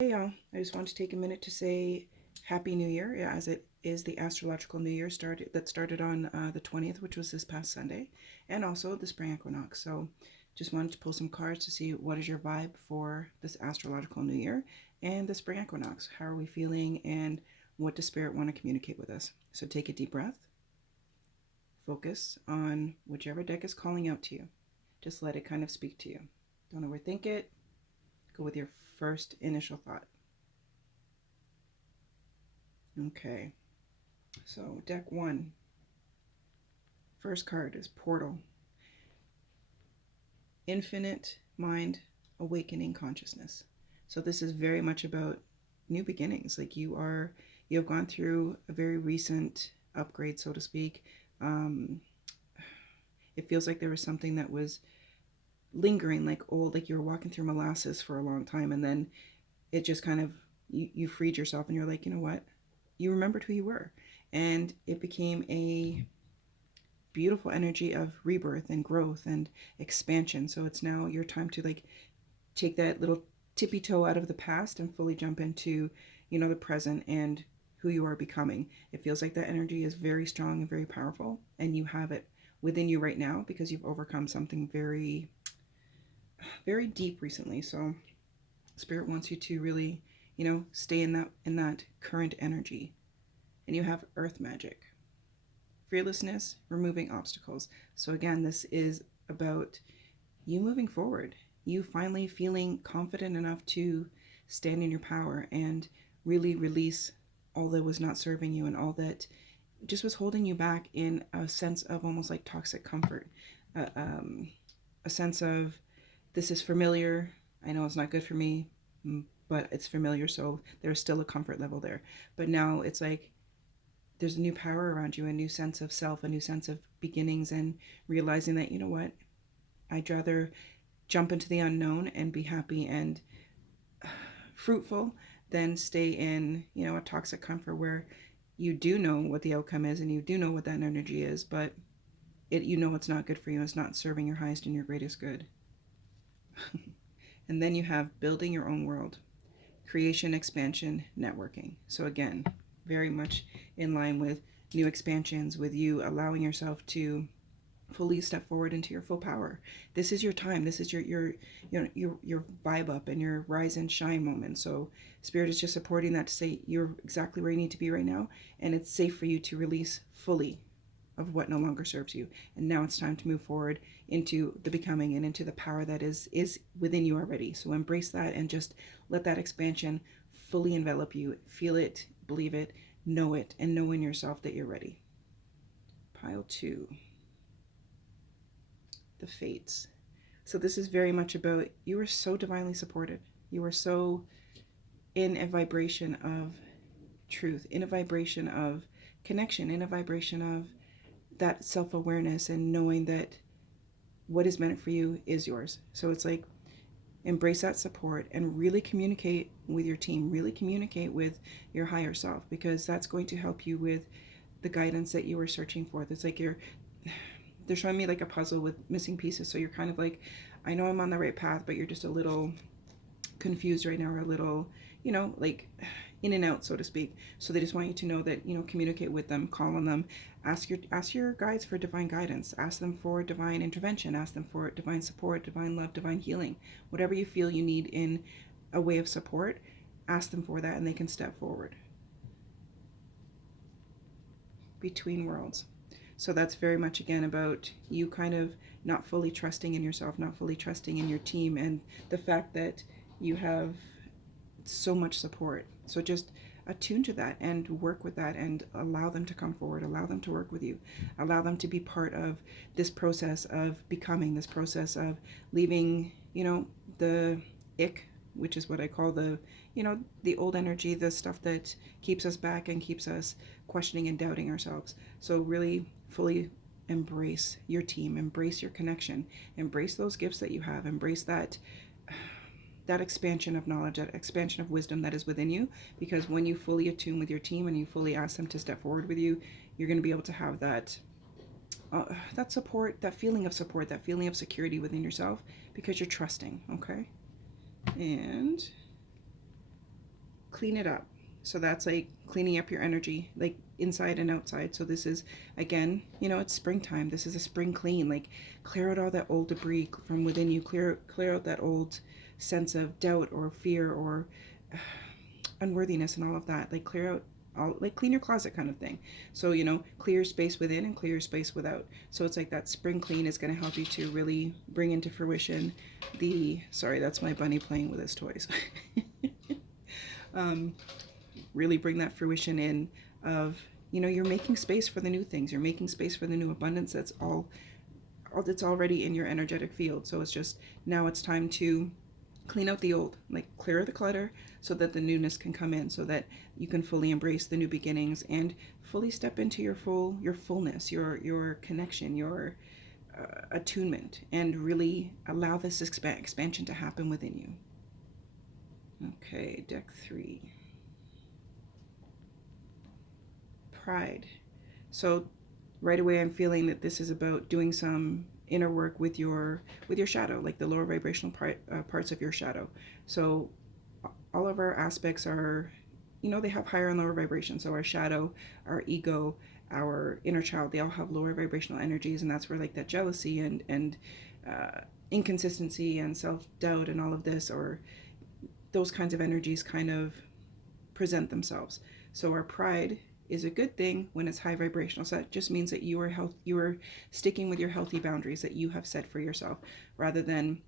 Hey y'all, I just wanted to take a minute to say Happy New Year, as it is the Astrological New Year started on the 20th, which was this past Sunday, and also the Spring Equinox. So just wanted to pull some cards to see what is your vibe for this Astrological New Year and the Spring Equinox. How are we feeling and what does Spirit want to communicate with us? So take a deep breath, focus on whichever deck is calling out to you. Just let it kind of speak to you. Don't overthink it. Go with your first initial thought. Okay, so deck one. First card is Portal. Infinite mind, awakening consciousness. So this is very much about new beginnings. Like you have gone through a very recent upgrade, so to speak. It feels like there was something that was lingering, like old, like you were walking through molasses for a long time, and then it just kind of you freed yourself, and you're like, you know what? You remembered who you were, and it became a beautiful energy of rebirth and growth and expansion. So it's now your time to like take that little tippy toe out of the past and fully jump into, the present and who you are becoming. It feels like that energy is very strong and very powerful, and you have it within you right now because you've overcome something very, very deep recently. So Spirit wants you to really, stay in that current energy. And you have earth magic. Fearlessness, removing obstacles. So again, this is about you moving forward. You finally feeling confident enough to stand in your power and really release all that was not serving you and all that just was holding you back, in a sense of almost like toxic comfort. A sense of, this is familiar. I know it's not good for me, but it's familiar. So there's still a comfort level there. But now it's like there's a new power around you, a new sense of self, a new sense of beginnings, and realizing that, you know what, I'd rather jump into the unknown and be happy and fruitful than stay in, a toxic comfort where you do know what the outcome is and you do know what that energy is, but it's not good for you. It's not serving your highest and your greatest good. And then you have building your own world, creation, expansion, networking. So again, very much in line with new expansions, with you allowing yourself to fully step forward into your full power. This is your time. This is your vibe up and your rise and shine moment. So Spirit is just supporting that to say you're exactly where you need to be right now, and it's safe for you to release fully of what no longer serves you. And now it's time to move forward into the becoming and into the power that is within you already. So embrace that and just let that expansion fully envelop you. Feel it, believe it, know it, and know in yourself that you're ready. Pile two. The fates. So this is very much about, you are so divinely supported. You are so in a vibration of truth, in a vibration of connection, in a vibration of that self-awareness and knowing that what is meant for you is yours. So it's like, embrace that support and really communicate with your team, really communicate with your higher self, because that's going to help you with the guidance that you were searching for. It's like they're showing me like a puzzle with missing pieces. So you're kind of like, I know I'm on the right path, but you're just a little confused right now, or a little, like in and out, so to speak. So they just want you to know that, communicate with them, call on them, ask your guides for divine guidance, ask them for divine intervention, ask them for divine support, divine love, divine healing, whatever you feel you need in a way of support, ask them for that, and they can step forward. Between worlds. So that's very much again about you kind of not fully trusting in yourself, not fully trusting in your team, and the fact that you have so much support. So just attune to that and work with that and allow them to come forward, allow them to work with you, allow them to be part of this process of becoming, this process of leaving, the ick, which is what I call the old energy, the stuff that keeps us back and keeps us questioning and doubting ourselves. So really fully embrace your team, embrace your connection, embrace those gifts that you have, embrace that expansion of knowledge, that expansion of wisdom that is within you, because when you fully attune with your team and you fully ask them to step forward with you, you're going to be able to have that support, that feeling of support, that feeling of security within yourself, because you're trusting. Okay. And clean it up. So that's like cleaning up your energy, like inside and outside. So this is, again, it's springtime. This is a spring clean. Like, clear out all that old debris from within you. Clear out that old sense of doubt or fear or unworthiness and all of that. Like, clear out all, like, clean your closet kind of thing. So, clear space within and clear space without. So it's like that spring clean is going to help you to really bring into fruition sorry, that's my bunny playing with his toys. Really bring that fruition in of, you're making space for the new things. You're making space for the new abundance that's already in your energetic field. So it's just, now it's time to clean out the old, like clear the clutter so that the newness can come in, so that you can fully embrace the new beginnings and fully step into your fullness, your connection, your attunement, and really allow this expansion to happen within you. Okay, deck 3. Pride. So right away I'm feeling that this is about doing some inner work with your shadow, like the lower vibrational parts of your shadow. So all of our aspects are, they have higher and lower vibration. So our shadow, our ego, our inner child, they all have lower vibrational energies, and that's where like that jealousy and inconsistency and self-doubt and all of this, or those kinds of energies kind of present themselves. So our pride is a good thing when it's high vibrational. So that just means that you are sticking with your healthy boundaries that you have set for yourself, rather than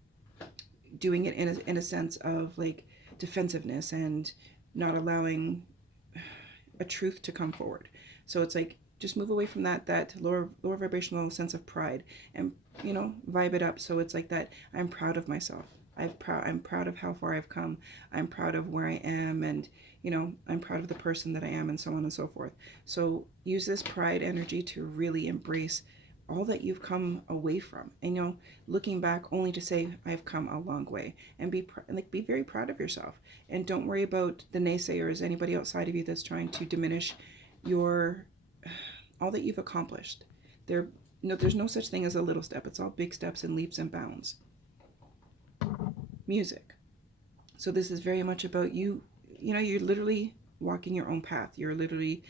doing it in a sense of like defensiveness and not allowing a truth to come forward. So it's like, just move away from that lower vibrational sense of pride, and vibe it up. So it's like that, I'm proud of myself. I'm proud of how far I've come. I'm proud of where I am, and I'm proud of the person that I am, and so on and so forth. So use this pride energy to really embrace all that you've come away from, and looking back only to say, I've come a long way, and be very proud of yourself, and don't worry about the naysayers, anybody outside of you that's trying to diminish all that you've accomplished. There's no such thing as a little step. It's all big steps and leaps and bounds. Music. So this is very much about you. You're literally walking your own path. You're literally,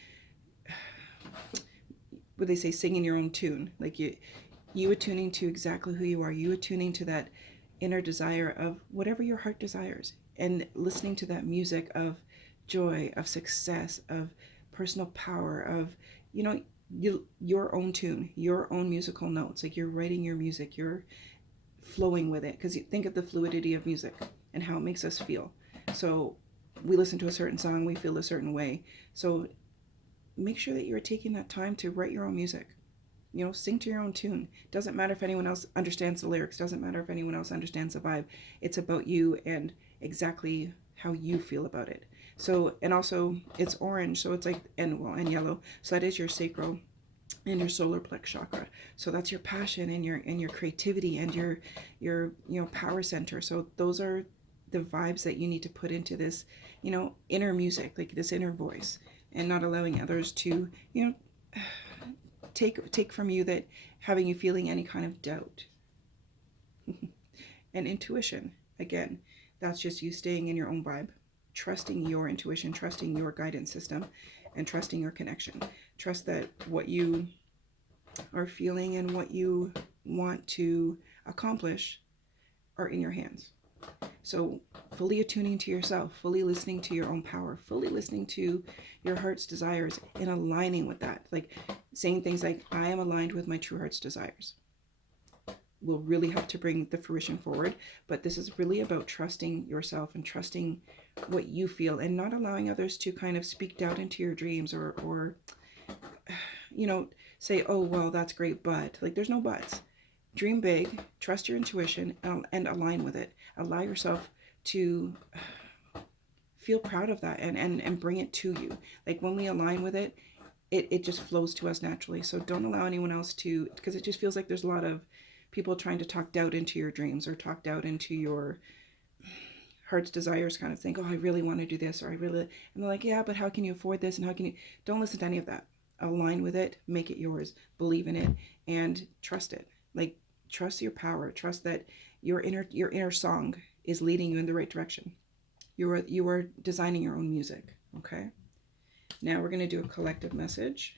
what they say, singing your own tune. Like you attuning to exactly who you are. You attuning to that inner desire of whatever your heart desires, and listening to that music of joy, of success, of personal power, of your own tune, your own musical notes. Like, you're writing your music, you're flowing with it, because you think of the fluidity of music and how it makes us feel. So we listen to a certain song, we feel a certain way. So make sure that you're taking that time to write your own music. Sing to your own tune. Doesn't matter if anyone else understands the lyrics. Doesn't matter if anyone else understands the vibe. It's about you and exactly how you feel about it. So, and also it's orange, so it's like, and yellow. So that is your sacral and your solar plex chakra. So that's your passion and your creativity and your power center. So those are the vibes that you need to put into this, inner music, like this inner voice, and not allowing others to, take from you, that having you feeling any kind of doubt. And intuition, again, that's just you staying in your own vibe, trusting your intuition, trusting your guidance system, and trusting your connection. Trust that what you are feeling and what you want to accomplish are in your hands. So fully attuning to yourself, fully listening to your own power, fully listening to your heart's desires, and aligning with that. Like saying things like, I am aligned with my true heart's desires, will really help to bring the fruition forward. But this is really about trusting yourself and trusting what you feel, and not allowing others to kind of speak doubt into your dreams, or say, oh, well, that's great, but like, there's no buts. Dream big, trust your intuition, and align with it. Allow yourself to feel proud of that, and bring it to you. Like when we align with it, it just flows to us naturally. So don't allow anyone else to, because it just feels like there's a lot of people trying to talk doubt into your dreams, or talk doubt into your heart's desires, kind of think, oh, I really want to do this, or and they're like, yeah, but how can you afford this, and how can you? Don't listen to any of that. Align with it, make it yours, believe in it, and trust it. Like, trust your power, trust that your inner song is leading you in the right direction. You are designing your own music, okay? Now we're going to do a collective message.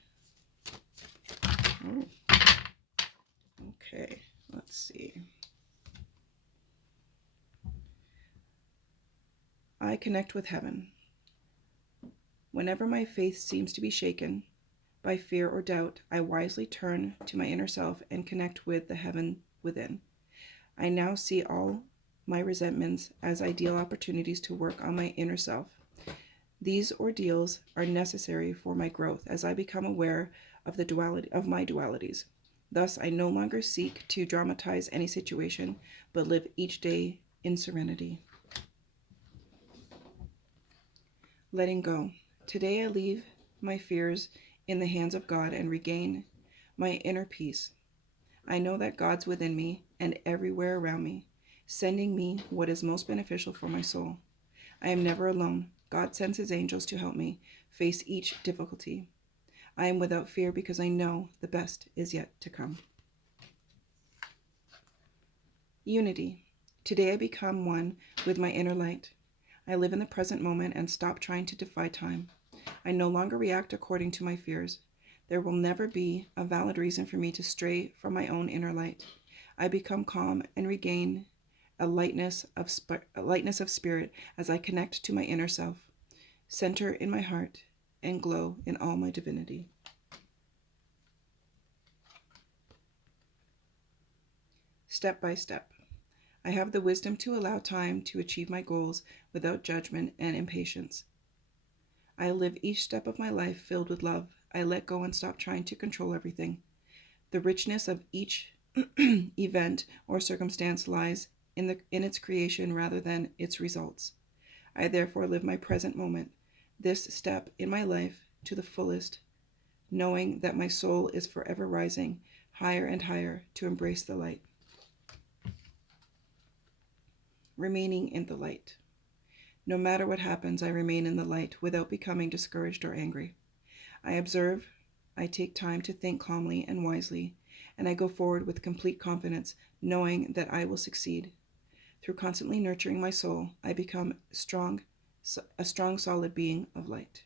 Oh. Okay, let's see. I connect with heaven. Whenever my faith seems to be shaken by fear or doubt, I wisely turn to my inner self and connect with the heaven within. I now see all my resentments as ideal opportunities to work on my inner self. These ordeals are necessary for my growth as I become aware of the duality of my dualities. Thus, I no longer seek to dramatize any situation, but live each day in serenity. Letting go. Today I leave my fears in the hands of God and regain my inner peace. I know that God's within me and everywhere around me, sending me what is most beneficial for my soul. I am never alone. God sends his angels to help me face each difficulty. I am without fear because I know the best is yet to come. Unity. Today I become one with my inner light. I live in the present moment and stop trying to defy time. I no longer react according to my fears. There will never be a valid reason for me to stray from my own inner light. I become calm and regain a lightness of spirit as I connect to my inner self, center in my heart, and glow in all my divinity. Step by step. I have the wisdom to allow time to achieve my goals without judgment and impatience. I live each step of my life filled with love. I let go and stop trying to control everything. The richness of each event or circumstance lies in its creation rather than its results. I therefore live my present moment, this step in my life, to the fullest, knowing that my soul is forever rising higher and higher to embrace the light. Remaining in the light. No matter what happens, I remain in the light without becoming discouraged or angry. I observe, I take time to think calmly and wisely, and I go forward with complete confidence, knowing that I will succeed. Through constantly nurturing my soul, I become a strong, solid being of light.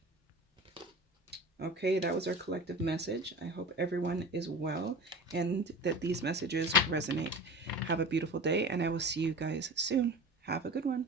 Okay, that was our collective message. I hope everyone is well and that these messages resonate. Have a beautiful day, and I will see you guys soon. Have a good one.